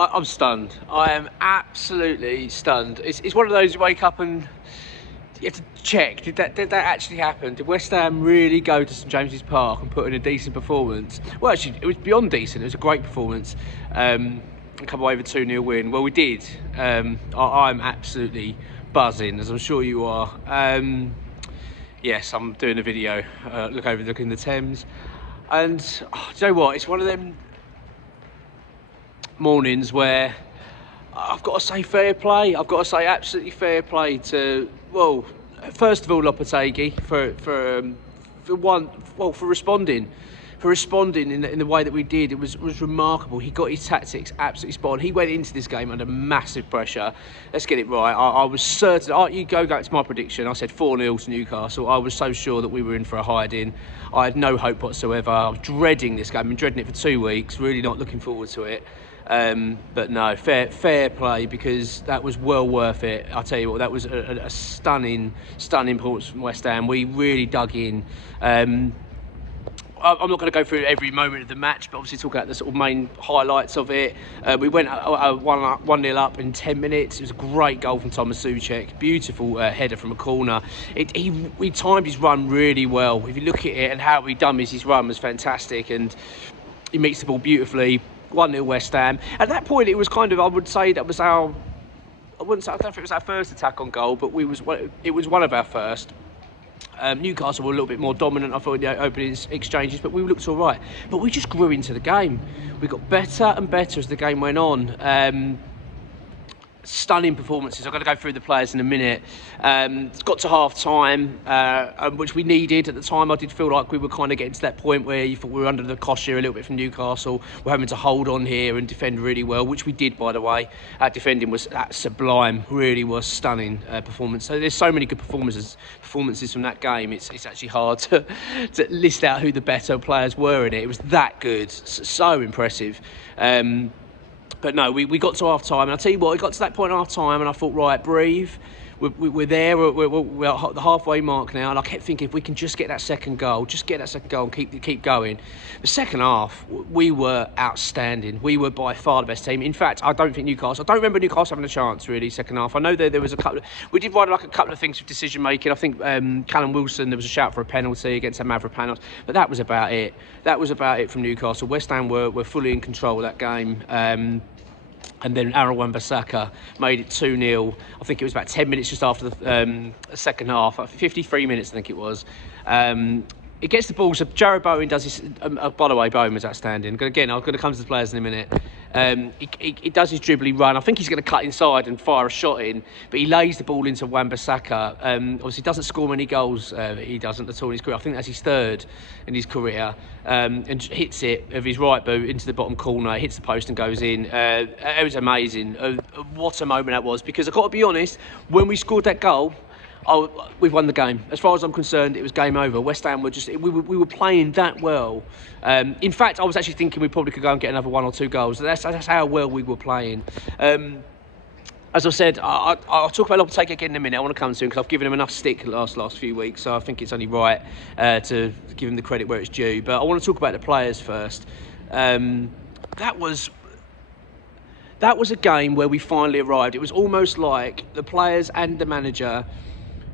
I'm stunned. I am absolutely stunned. It's one of those you wake up and you have to check, did that actually happen? Did West Ham really go to St James's Park and put in a decent performance? Well, actually, it was beyond decent. It was a great performance. And come away with a 2-0 win. Well, we did. I'm absolutely buzzing, as I'm sure you are. Yes, I'm doing a video, looking the Thames. And do you know what? It's one of them mornings where I've got to say fair play. I've got to say absolutely fair play to, well, first of all, Lopetegui for responding in the way that we did. It was remarkable. He got his tactics absolutely spot on. He went into this game under massive pressure. Let's get it right. I was certain. You go back to my prediction. I said 4-0 to Newcastle. I was so sure that we were in for a hiding. I had no hope whatsoever. I was dreading this game. I've been dreading it for 2 weeks. Really not looking forward to it. But no, fair play, because that was well worth it. I'll tell you what, that was a stunning performance from West Ham. We really dug in. I'm not going to go through every moment of the match, but obviously talk about the sort of main highlights of it. We went 1-0 up in 10 minutes. It was a great goal from Thomas Souček. Beautiful header from a corner. He timed his run really well. If you look at it and how he done his run was fantastic, and he meets the ball beautifully. 1-0 West Ham. At that point, it was kind of, I would say that was I don't think it was our first attack on goal, but it was one of our first. Newcastle were a little bit more dominant, I thought, in the opening exchanges, but we looked all right. But we just grew into the game. We got better and better as the game went on. Stunning performances. I've got to go through the players in a minute. It's got to half-time, which we needed at the time. I did feel like we were kind of getting to that point where you thought we were under the cosh here a little bit from Newcastle. We're having to hold on here and defend really well, which we did, by the way. Our defending was sublime, really was stunning performance. So there's so many good performances from that game. It's actually hard to list out who the better players were in it. It was that good, so impressive. But no, we got to half-time, and I'll tell you what, we got to that point at half-time, and I thought, right, breathe. We're there, we're at the halfway mark now, and I kept thinking, if we can just get that second goal and keep going. The second half, we were outstanding. We were by far the best team. In fact, I don't remember Newcastle having a chance, really, second half. I know there was a couple we did ride like a couple of things with decision-making. I think Callum Wilson, there was a shout for a penalty against a Maverick penalty, but that was about it. That was about it from Newcastle. West Ham were fully in control of that game. And then Aaron Wan-Bissaka made it 2-0. I think it was about 10 minutes just after the second half, 53 minutes I think it was. It gets the ball, so Jared Bowen does this. By the way, Bowen was outstanding. Again, I'm going to come to the players in a minute. He does his dribbling run. I think he's going to cut inside and fire a shot in, but he lays the ball into Wan-Bissaka. Obviously, doesn't score many goals. He doesn't at all in his career. I think that's his third in his career. And hits it with his right boot into the bottom corner, hits the post and goes in. It was amazing. What a moment that was, because I've got to be honest, when we scored that goal, we've won the game. As far as I'm concerned, it was game over. West Ham were we were playing that well. In fact, I was actually thinking we probably could go and get another 1 or 2 goals. That's how well we were playing. As I said, I'll talk about Lopetegui again in a minute. I want to come to him because I've given him enough stick the last few weeks, so I think it's only right to give him the credit where it's due. But I want to talk about the players first. That was a game where we finally arrived. It was almost like the players and the manager.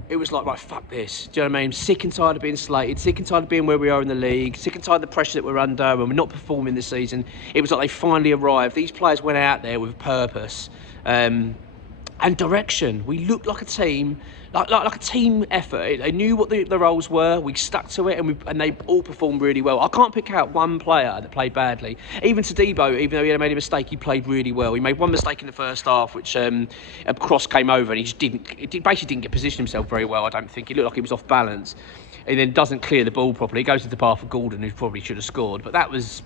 It was like, right, fuck this. Do you know what I mean? Sick and tired of being slated, sick and tired of being where we are in the league, sick and tired of the pressure that we're under and we're not performing this season. It was like they finally arrived. These players went out there with purpose and direction. We looked like a team, like a team effort. They knew what the roles were. We stuck to it, and they all performed really well. I can't pick out one player that played badly. Even Todibo, even though he had made a mistake, he played really well. He made one mistake in the first half, which a cross came over, and he basically didn't get positioned himself very well. I don't think he looked like he was off balance. He then doesn't clear the ball properly. He goes to the path for Gordon, who probably should have scored. But that was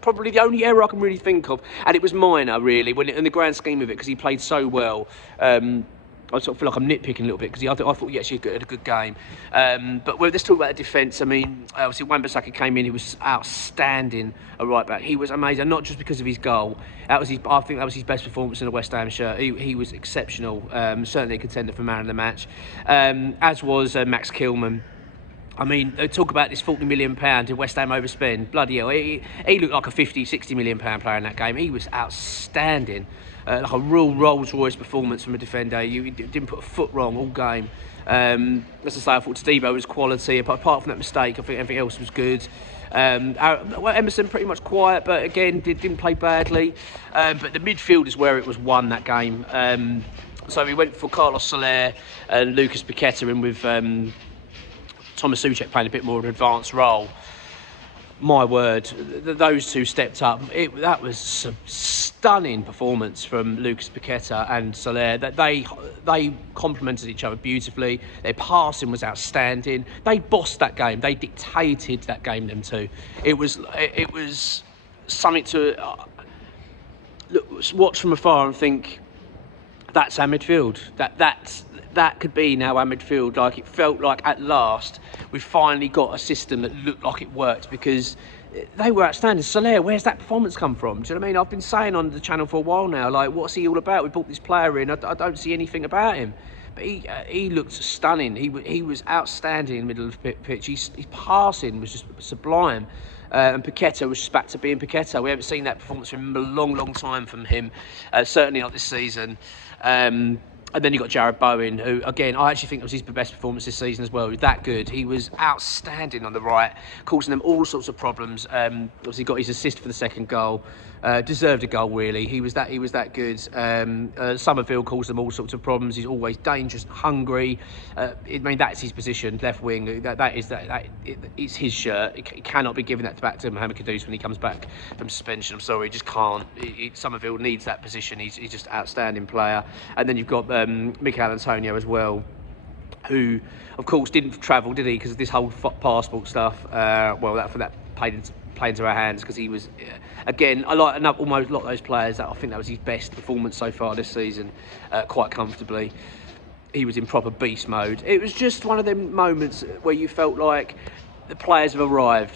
probably the only error I can really think of, and it was minor, really, in the grand scheme of it, because he played so well. I sort of feel like I'm nitpicking a little bit because I thought he actually had a good game. But let's talk about the defence. I mean, obviously Wan-Bissaka came in. He was outstanding at right back. He was amazing, not just because of his goal. I think that was his best performance in a West Ham shirt. He was exceptional. Certainly a contender for man of the match. As was Max Kilman. I mean, they talk about this £40 million in West Ham overspend. Bloody hell, he looked like a £50-60 million player in that game. He was outstanding. Like a real Rolls-Royce performance from a defender. You didn't put a foot wrong all game. As I say, I thought Steve-O was quality. Apart from that mistake, I think everything else was good. Emerson pretty much quiet, but again, didn't play badly. But the midfield is where it was won that game. So we went for Carlos Soler and Lucas Paqueta in with Thomas Souček playing a bit more of an advanced role. My word, those two stepped up. That was a stunning performance from Lucas Paqueta and Soler. That they complemented each other beautifully. Their passing was outstanding. They bossed that game. They dictated that game. Them two. It was something to watch from afar and think, that's our midfield. That could be now our midfield. Like, it felt like at last we finally got a system that looked like it worked, because they were outstanding. Soler, where's that performance come from? Do you know what I mean? I've been saying on the channel for a while now, like, what's he all about? We brought this player in. I don't see anything about him. But he looked stunning. He was outstanding in the middle of the pitch. His passing was just sublime. And Paqueta was just back to being Paqueta. We haven't seen that performance from a long, long time from him. Certainly not this season. And then you got Jared Bowen, who, again, I actually think it was his best performance this season as well. He was that good. He was outstanding on the right, causing them all sorts of problems. Obviously got his assist for the second goal. Deserved a goal, really. He was that good. Somerville caused them all sorts of problems. He's always dangerous, hungry. I mean, that's his position, left wing. It's his shirt. He cannot be giving that back to Mohamed Kudus when he comes back from suspension. I'm sorry, he just can't. Somerville needs that position. He's just an outstanding player. And then you've got Mikel Antonio as well, who, of course, didn't travel, did he? Because of this whole passport stuff. That played into our hands, because he was, again, I like almost a lot of those players. I think that was his best performance so far this season, quite comfortably. He was in proper beast mode. It was just one of them moments where you felt like the players have arrived.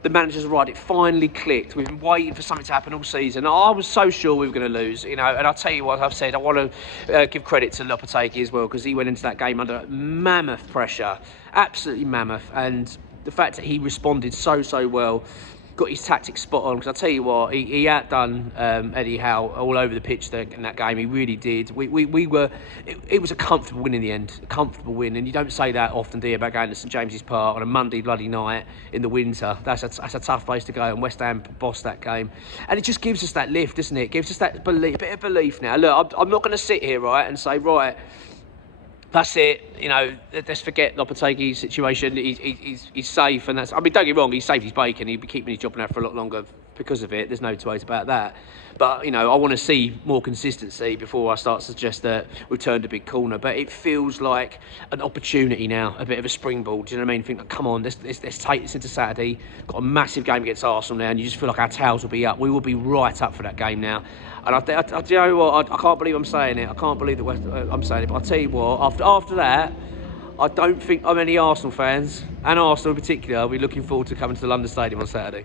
The manager's arrived. It finally clicked. We've been waiting for something to happen all season. I was so sure we were going to lose, and I'll tell you what I've said. I want to give credit to Lopetegui as well, because he went into that game under mammoth pressure, absolutely mammoth, and the fact that he responded so well, got his tactics spot on. Because I'll tell you what, he outdone Eddie Howe all over the pitch in that game. He really did. It was a comfortable win in the end, a comfortable win, and you don't say that often, do you, about going to St James's Park on a Monday bloody night in the winter. That's a tough place to go, and West Ham bossed that game, and it just gives us that lift, doesn't it? It gives us that belief, a bit of belief now. Look, I'm not going to sit here, right, and say, right, that's it, let's forget Lopetegui's situation. He's safe, and that's, I mean, don't get me wrong, he saved his bacon. He'll be keeping his job now for a lot longer because of it. There's no two ways about that. But, I want to see more consistency before I start to suggest that we've turned a big corner. But it feels like an opportunity now, a bit of a springboard. Do you know what I mean? Think, like, come on, let's take this into Saturday. Got a massive game against Arsenal now, and you just feel like our tails will be up. We will be right up for that game now. And I you know what? I can't believe I'm saying it. I can't believe that I'm saying it. But I'll tell you what, after that, I don't think many Arsenal fans, and Arsenal in particular, will be looking forward to coming to the London Stadium on Saturday.